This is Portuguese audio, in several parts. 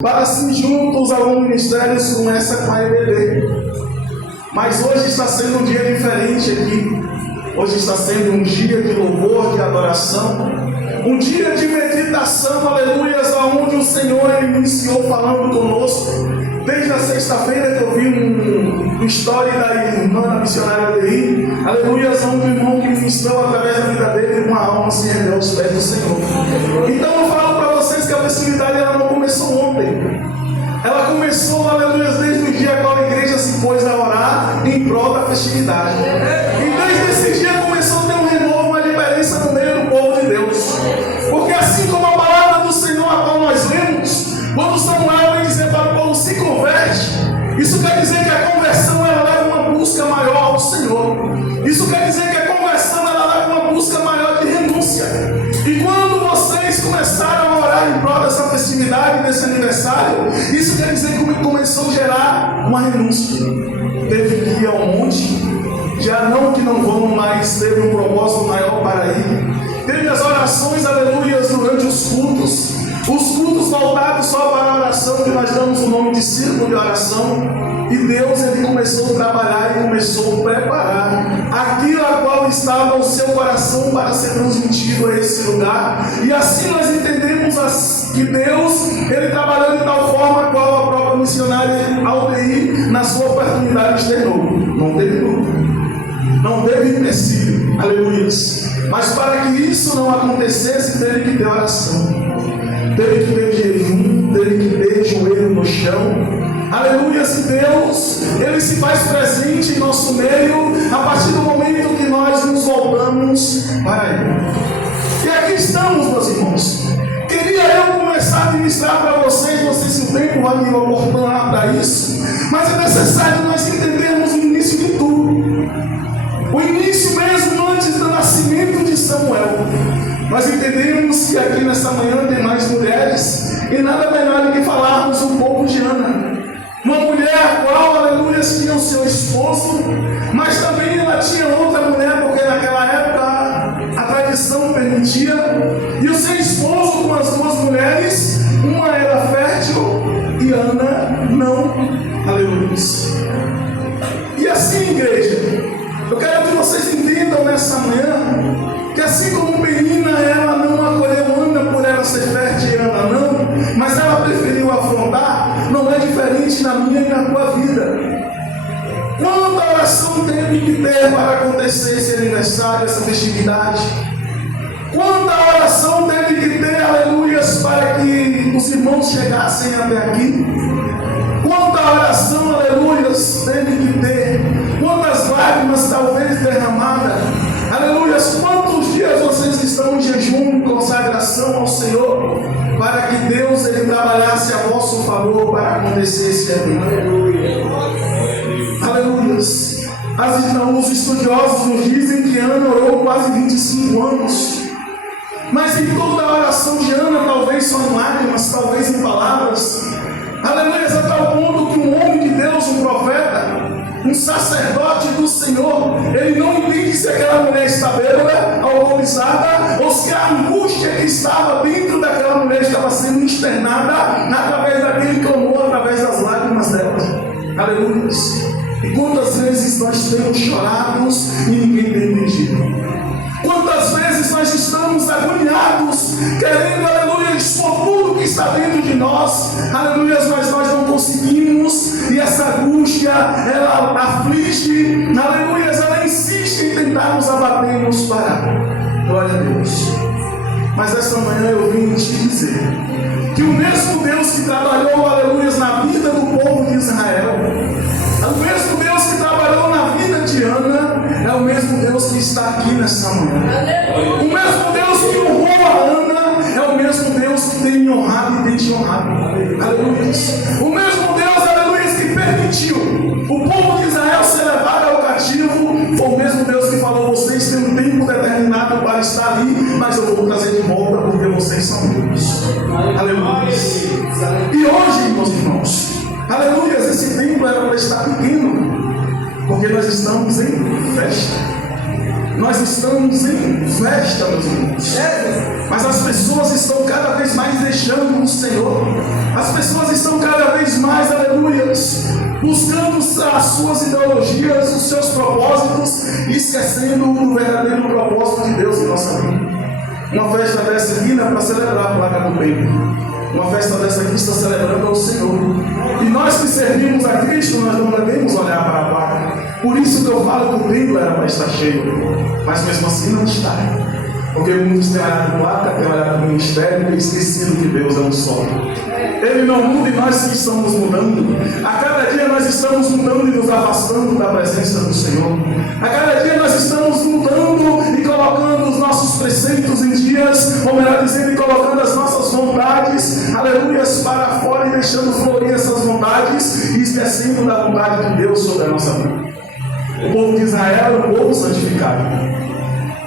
para assim juntos alguns ministérios começa com a EBD. Mas hoje está sendo um dia diferente aqui. Hoje está sendo um dia de louvor, de adoração, um dia de meditação, aleluias, aonde o Senhor iniciou falando conosco. Desde a sexta-feira que eu vi uma história da irmã missionária dele, aleluias, onde o irmão que ministrou através da vida dele, uma alma se rendeu aos pés do Senhor. Então eu falo para vocês que a festividade ela não começou ontem. Ela começou, aleluia, desde o dia que a igreja se pôs a orar em prol da festividade. E desde esse dia começou a ter um renovo, uma diferença no meio do povo de Deus. Porque assim como a palavra do Senhor, a qual nós lemos, quando Samuel vem dizer para o povo se converte, isso quer dizer que a conversão ela leva uma busca maior ao Senhor. Isso quer dizer que a conversão ela leva uma busca maior de renúncia. E quando vocês começaram a orar em prol dessa festividade, desse aniversário, isso quer dizer que começou a gerar uma renúncia. Teve que ir ao monte, já não que não vamos mais, teve um propósito maior para ir. Teve as orações, aleluias, durante os cultos voltados só para a oração, que nós damos o nome de círculo de oração. E Deus, Ele começou a trabalhar e começou a preparar aquilo a qual estava o seu coração para ser transmitido a esse lugar. E assim nós entendemos que Deus, Ele trabalhou de tal forma a qual a própria missionária Aldeir, na sua oportunidade, externou. Não teve dúvida, não teve empecilho, aleluias. Mas para que isso não acontecesse, teve que ter oração. Teve que ter jejum, teve que ter joelho no chão. Aleluia, se Deus, Ele se faz presente em nosso meio a partir do momento que nós nos voltamos para Ele. E aqui estamos, meus irmãos. Queria eu começar a ministrar para vocês, não sei se o tempo vai me oportunar para isso, mas é necessário nós entendermos o início de tudo. O início mesmo antes do nascimento de Samuel. Nós entendemos que aqui nessa manhã tem mais mulheres, e nada melhor do que falarmos um pouco de Ana. Uma mulher a qual, aleluia, tinha o seu esposo, mas também ela tinha outra mulher, porque naquela época a tradição permitia, e o seu esposo com as duas mulheres, uma era fértil e Ana não, aleluia. E assim, igreja, eu quero que vocês entendam nessa manhã, que assim como Penina, ela não acolheu Ana por ela ser fértil e Ana não, mas ela preferiu afrontar, não é diferente na minha e na tua vida. Quanta oração teve que ter para acontecer esse aniversário, essa festividade? Quanta oração teve que ter, aleluias, para que os irmãos chegassem até aqui? Quanta oração, aleluias, teve que ter? Quantas lágrimas talvez derramadas? Aleluias, quantos dias vocês estão em jejum, em consagração ao Senhor, para que Deus Ele trabalhasse a vosso favor para acontecer esse evento? Aleluias. Os estudiosos nos dizem que Ana orou quase 25 anos. Mas em toda a oração de Ana, talvez só em lágrimas, talvez em palavras. Aleluias, a tal ponto que um homem de Deus, um profeta, um sacerdote do Senhor, ele não entende se aquela mulher está bêbada, alcoolizada, ou se a angústia que estava dentro daquela mulher estava sendo externada através daquele clamor, através das lágrimas dela. Aleluia. E quantas vezes nós temos chorado e ninguém tem entendido? Quantas vezes nós estamos agoniados, querendo, aleluia, expor tudo que está dentro de nós, aleluia, mas nós não conseguimos, e essa angústia, ela aflige, aleluia, ela insiste em tentar nos abater e nos parar. Glória a Deus. Mas esta manhã eu vim te dizer que o mesmo Deus que trabalhou, aleluia, na vida do povo de Israel, o mesmo Deus que trabalhou na vida de Ana, é o mesmo Deus que está aqui nessa manhã. O mesmo Deus que honrou a Ana, é o mesmo Deus que tem me honrado e tem te honrado. Aleluia. O mesmo Deus, aleluia, que permitiu o povo de Israel ser levado ao cativo, foi o mesmo Deus que falou: vocês têm um tempo determinado para estar ali, mas eu vou trazer de volta porque vocês são meus. Aleluia. E hoje, meus irmãos, aleluia, esse tempo era para estar pequeno, porque nós estamos em festa. Nós estamos em festa, meus irmãos. Mas as pessoas estão cada vez mais deixando o Senhor. As pessoas estão cada vez mais, aleluias, buscando as suas ideologias, os seus propósitos, e esquecendo o verdadeiro propósito de Deus em nossa vida. Uma festa dessa aqui não é para celebrar a placa do peito. Uma festa dessa aqui está celebrando ao Senhor. E nós que servimos a Cristo, nós não devemos olhar para a placa. Por isso que eu falo que o templo era para estar cheio, mas mesmo assim não está. Porque muitos têm olhado para a placa, têm olhado para o ministério e esquecido que Deus é um só. Ele não muda e nós que estamos mudando. A cada dia nós estamos mudando e nos afastando da presença do Senhor. A cada dia nós estamos mudando e colocando os nossos preceitos em dias, ou melhor dizendo, e colocando as nossas vontades, aleluias, para fora e deixando florir essas vontades e esquecendo da vontade de Deus sobre a nossa vida. O povo de Israel era um povo santificado.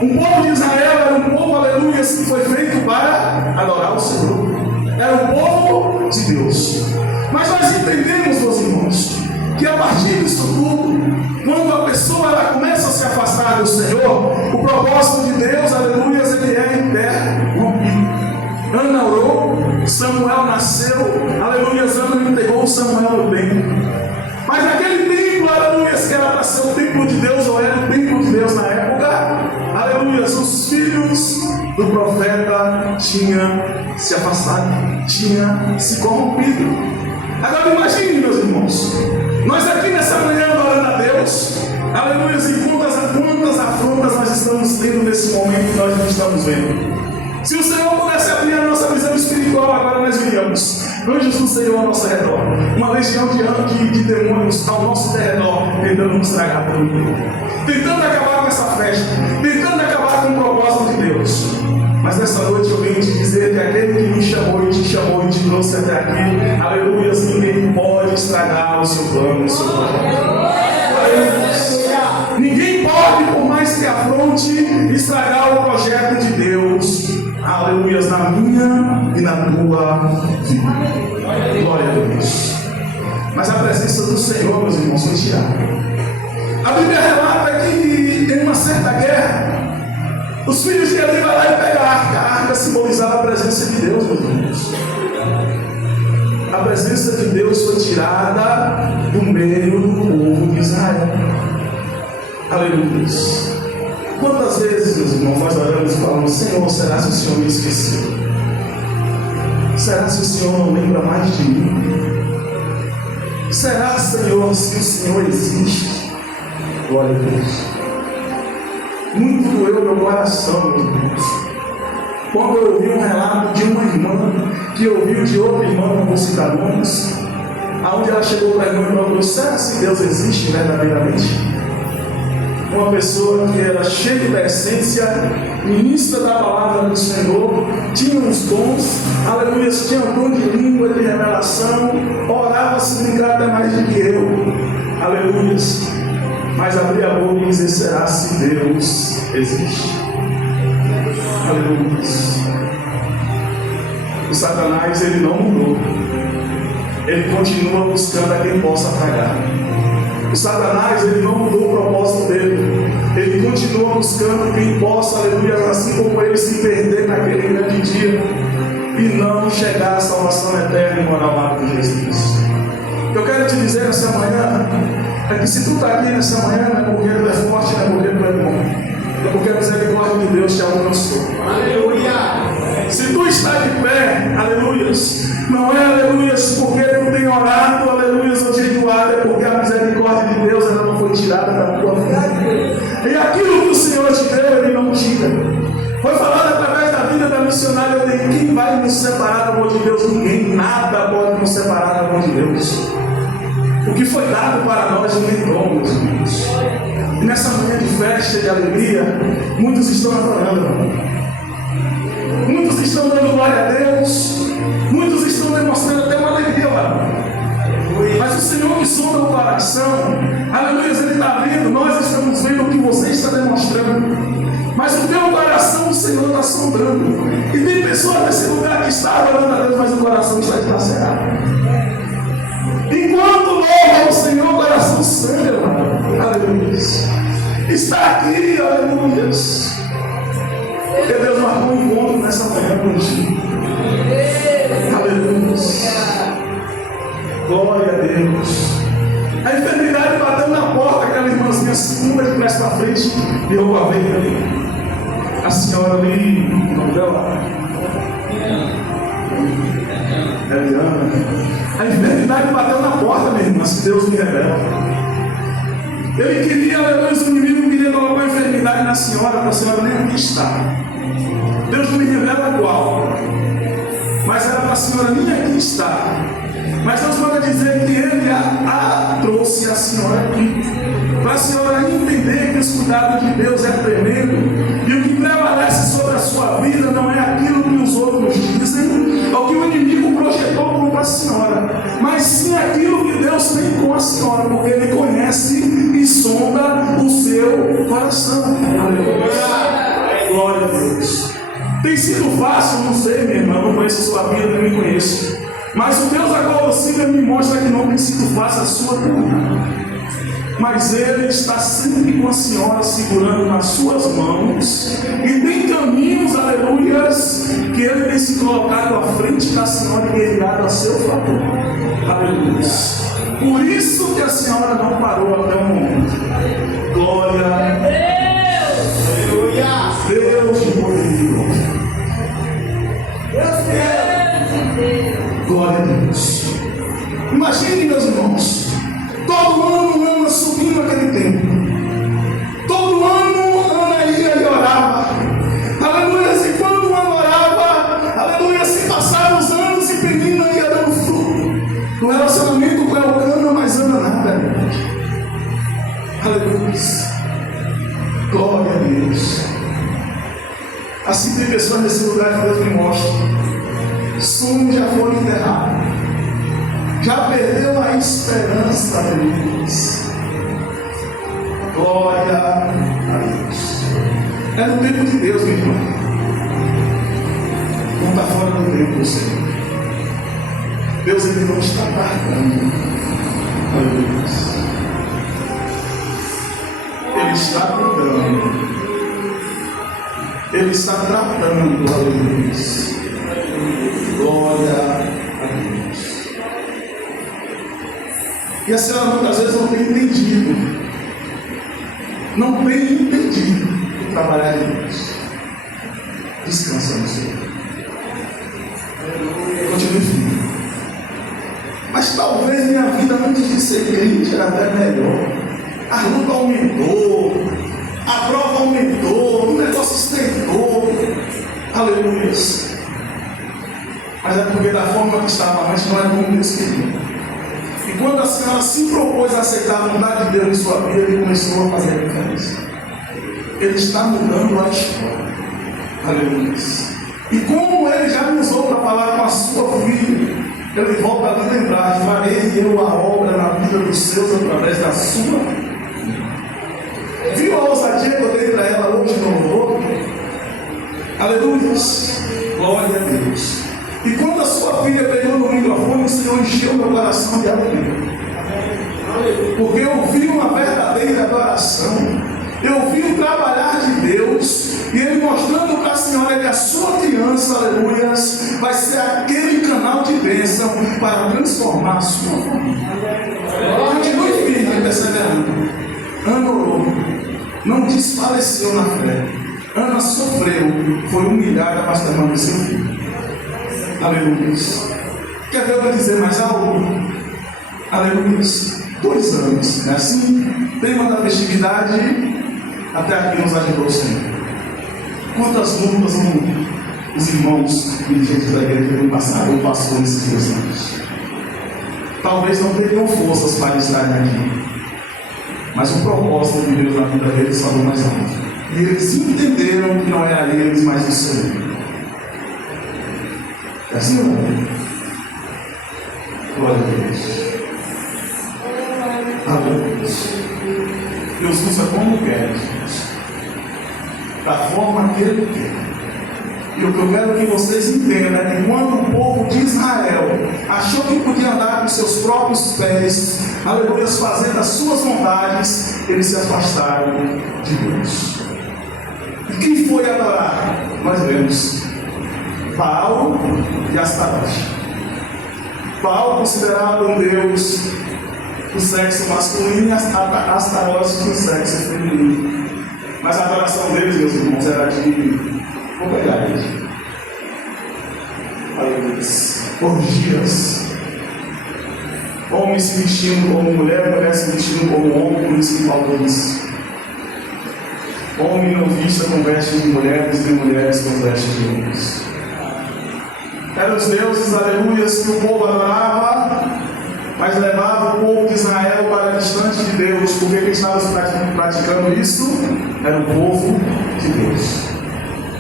O povo de Israel era um povo, aleluia, que foi feito para adorar o Senhor. Era o povo de Deus. Mas nós entendemos, meus irmãos, que a partir disso tudo, quando a pessoa ela começa a se afastar do Senhor, o propósito de Deus, aleluia, ele é interrompido. Ana orou, Samuel nasceu, aleluia, Ana entregou Samuel no templo. Mas naquele templo, aleluia, que era para ser o templo de Deus, ou era o templo de Deus na época, aleluia, os filhos do profeta tinham se afastado, tinham se corrompido. Agora imagine, meus irmãos, nós aqui nessa manhã adorando a Deus, aleluia, e quantas afrontas nós estamos tendo nesse momento que nós não estamos vendo. Se o Senhor pudesse abrir a nossa visão espiritual, agora nós veríamos anjos do Senhor ao nosso redor, uma legião de demônios ao nosso redor, tentando nos tragar tudo, tentando acabar com essa festa, tentando acabar com o propósito de Deus. Mas nessa noite eu venho te dizer que aquele que me chamou e te trouxe até aqui, aleluia, ninguém pode estragar o seu plano, o seu plano. Ninguém pode, por mais que afronte, estragar o projeto de Deus, aleluia, na minha e na tua vida. Glória a Deus. Mas a presença do Senhor, meus irmãos, foi tirada. A Bíblia relata que em uma certa guerra, os filhos de Eli vão lá e pegam a arca. A arca simbolizava a presença de Deus, meus irmãos. A presença de Deus foi tirada do meio do povo de Israel. Aleluia. Quantas vezes, meus irmãos, nós oramos e falamos: Senhor, será que o Senhor me esqueceu? Será que o Senhor não lembra mais de mim? Será, Senhor, se o Senhor existe? Glória a Deus. Muito doeu meu coração, meus irmãos, quando eu ouvi um relato de uma irmã que ouviu de outra irmã, não vou citar nomes, aonde ela chegou para a irmã e falou: será que Deus existe verdadeiramente? Uma pessoa que era cheia da essência, ministra da palavra do Senhor, tinha os dons, aleluia, tinha um dom de língua, de revelação, orava se brincar até mais do que eu, aleluia. Mas abrir a boca e dizer: será se Deus existe? Aleluia. O Satanás, ele não mudou. Ele continua buscando a quem possa pagar. O Satanás, ele não mudou o propósito dele. Ele continua buscando quem possa, aleluia, assim como ele se perder naquele grande dia e não chegar à salvação eterna e moral lá com Jesus. Eu quero te dizer nessa manhã é que se tu está aqui nessa manhã, não é porque tu é forte, não é porque tu é bom, é porque a misericórdia de Deus te alcançou. Aleluia! Se tu está de pé, aleluia, não é aleluia porque tu tem orado, aleluia, ou jejuado, é porque a misericórdia de Deus ela não foi tirada da tua vida. E aquilo que o Senhor te deu, Ele não tira. Foi falado através da vida da missionária: quem vai nos separar do amor de Deus? Ninguém, nada pode nos separar do amor de Deus. O que foi dado para nós não tem como, meus irmãos. E nessa manhã de festa, de alegria, muitos estão adorando. Muitos estão dando glória a Deus. Muitos estão demonstrando até uma alegria lá. Mas o Senhor que sonda o coração, aleluia, Ele está vendo. Nós estamos vendo o que você está demonstrando. Mas o teu coração, o Senhor está sondando. E tem pessoas nesse lugar que estão adorando a Deus, mas o coração está dilacerado. Enquanto louva o Senhor, o coração sangra, aleluia. Está aqui, aleluia. Glória a Deus. A enfermidade bateu na porta, aquela irmãzinha segunda de trás para frente, e eu a veio ali. A senhora ali, o nome dela? Eliana. A enfermidade bateu na porta, minha irmã, se Deus me revela. Ele queria, aleluia, o inimigo queria colocar a enfermidade na senhora, para a senhora nem aqui estar. Deus não me revela qual, mas era para a senhora nem aqui estar. Mas Deus manda dizer que Ele a trouxe a senhora aqui, para a senhora entender que os cuidados de Deus é tremendo, e o que prevalece sobre a sua vida não é aquilo que os outros dizem, ou que o inimigo projetou contra a senhora, mas sim aquilo que Deus tem com a senhora, porque Ele conhece e sonda o seu coração. Aleluia. Glória a Deus. Tem sido fácil? Não sei, minha irmã, não conheço a sua vida, nem me conheço. Mas o Deus agora me mostra que não tem sido fácil a sua caminhada. Mas Ele está sempre com a senhora segurando nas suas mãos. E tem caminhos, aleluias, que Ele tem se colocado à frente da senhora e guerreado a seu favor. Aleluias. Por isso que a senhora não parou até o momento. Glória a Deus. Aleluia. Deus de poder. Deus é. Glória a Deus. Imagine, meus irmãos, todo ano Ana subindo aquele templo. Todo ano Ana ia e orava. Aleluia. E quando Ana orava, aleluia, se passaram os anos e Penina ia dando fruto no relacionamento com Elcana, mas Ana nada. Aleluia. Glória a Deus. Assim tem pessoas nesse lugar que Deus me mostra. Sonhos já foram enterrados, já perdeu a esperança deles. Glória a Deus. É no tempo de Deus, meu irmão. Não está fora do tempo do Senhor. Deus, Ele não está tardando. Aleluia. Ele está cuidando. Ele está tratando. Aleluia. Glória a Deus. E a senhora muitas vezes não tem entendido. Não tem entendido o trabalhar de Deus. Descansa no Senhor. Continue firme. Mas talvez minha vida antes de ser crente era até melhor. A luta aumentou, a prova aumentou, o negócio estreitou. Aleluia. Mas é porque da forma que estava antes não era como Deus queria. E quando a senhora se propôs a aceitar a vontade de Deus em sua vida, Ele começou a fazer a diferença. Ele está mudando a história. Aleluia. E como Ele já me usou para falar com a sua filha, Ele volta a lhe lembrar: farei eu a obra na vida dos seus através da sua vida. Viu a ousadia que eu dei para ela hoje no louvor? Aleluia. Glória a Deus. E quando a sua filha pegou no microfone, o Senhor encheu meu coração de alegria. Porque eu vi uma verdadeira adoração. Eu vi o trabalhar de Deus. E Ele mostrando para a senhora que a sua criança, aleluia, vai ser aquele canal de bênção para transformar a sua família. Continue firme e perseverando. Ana orou, não desfaleceu na fé. Ana sofreu, foi humilhada, mas permaneceu firme. Aleluia. Quer ver eu vou dizer mais algo? Aleluia. 2 anos, não é assim? Tema da festividade, até aqui nos ajudou o Senhor. Quantas lutas os irmãos dirigentes da igreja do passado passou nesses 2 anos? Talvez não teriam forças para estarem aqui, mas o propósito de Deus na vida deles falou mais alto. E eles entenderam que não era eles, mas o Senhor. É assim, não? Glória a Deus. Aleluia. Deus usa como quer, da forma que Ele quer. E o que eu quero que vocês entendam é que quando o povo de Israel achou que podia andar com seus próprios pés, aleluia, fazendo as suas vontades, eles se afastaram de Deus. E quem foi adorar? Nós vemos Baal e Astarote. Paulo considerava um Deus do sexo masculino e Astarote do sexo feminino. Mas a adoração deles, meus irmãos, era de propriedade. Orgias. Homens se vestindo como mulher, mulher se vestindo como homem, por isso que Paulo diz. Homem não vista com vestes de mulheres, nem mulheres com vestes de homens. Eram os deuses, aleluias, que o povo adorava, mas levava o povo de Israel para distante de Deus. Porque quem estava praticando isso era o povo de Deus.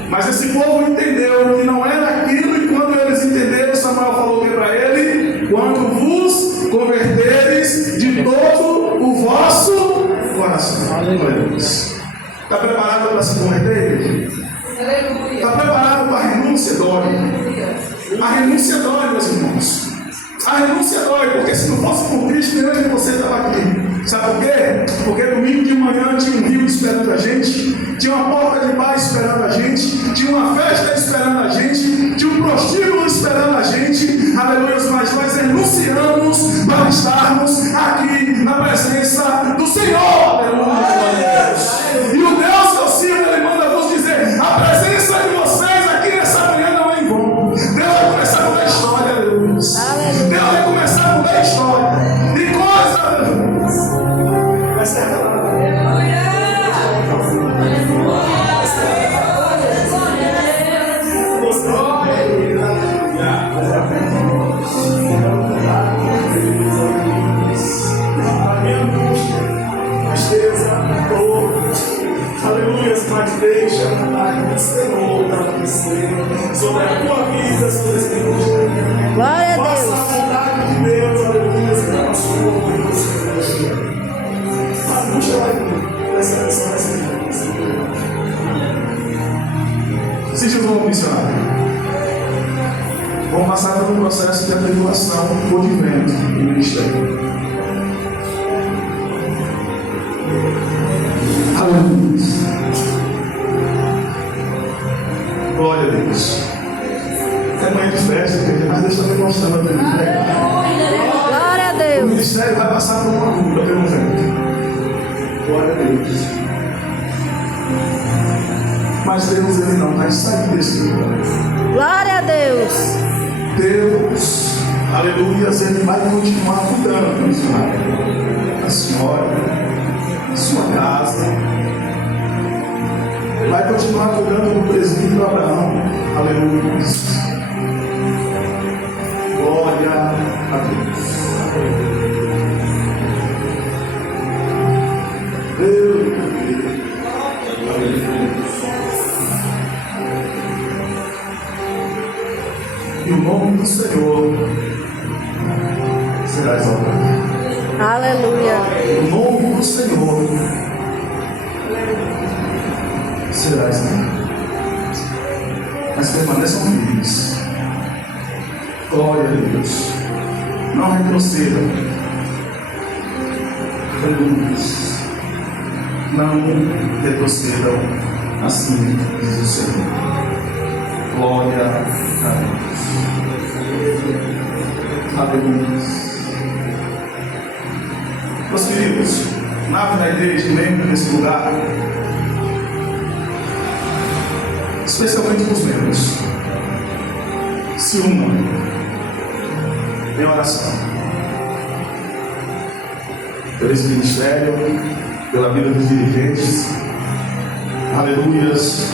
Mas esse povo entendeu que não era aquilo, e quando eles entenderam, Samuel falou para ele: quando vos converteres de todo o vosso coração. Aleluia. Está preparado para se converter? Está preparado para a renúncia? Dói. A renúncia dói, meus irmãos. A renúncia dói, porque se não fosse por Cristo, nem eu nem você estava aqui. Sabe por quê? Porque domingo de manhã tinha um rio esperando a gente, tinha uma porta de paz esperando a gente, tinha uma festa esperando a gente, tinha um prostíbulo esperando a gente. Aleluia, mas nós renunciamos para estarmos aqui na presença do Senhor. Aleluia. E o Deus que eu sirvo, Ele manda vos dizer: a presença de vocês aqui nessa manhã não é em vão. Deus vai começar a mudar a história, aleluia. Deus vai começar a mudar a história. E coisa vai ser revelada. Mas deixa o Senhor acontecer sobre a tua vida, sobre esse tempo. Glória a Deus. Faça a vontade de Deus, aleluia, na sua vida. A angústia vai vir, essa lição vai ser. Existe um novo missionário. Vamos passar por um processo de atribulação por de vento no ministério. Aleluia. Glória a Deus. É manhã de festa, mas Deus está me mostrando a vida. Glória a O Deus. ministério vai passar por uma luta pelo vento. Glória a Deus. Mas Deus, Ele não vai sair desse lugar. Glória a Deus. Deus, aleluia, Ele vai continuar cuidando, missionário. A senhora, a sua casa. Vai continuar cuidando do presbítero Abraão. Aleluia. Glória a Deus. E o nome do Senhor será exaltado. Aleluia. O nome do Senhor será exaltado. Mas permaneçam firmes. Glória a Deus. Não retrocedam. Aleluia. Não retrocedam. Assim diz o Senhor. Glória a Deus. Aleluia. Meus queridos, nada da igreja, membro desse lugar, especialmente os membros, se unam em oração pelo ministério, pela vida dos dirigentes. Aleluias.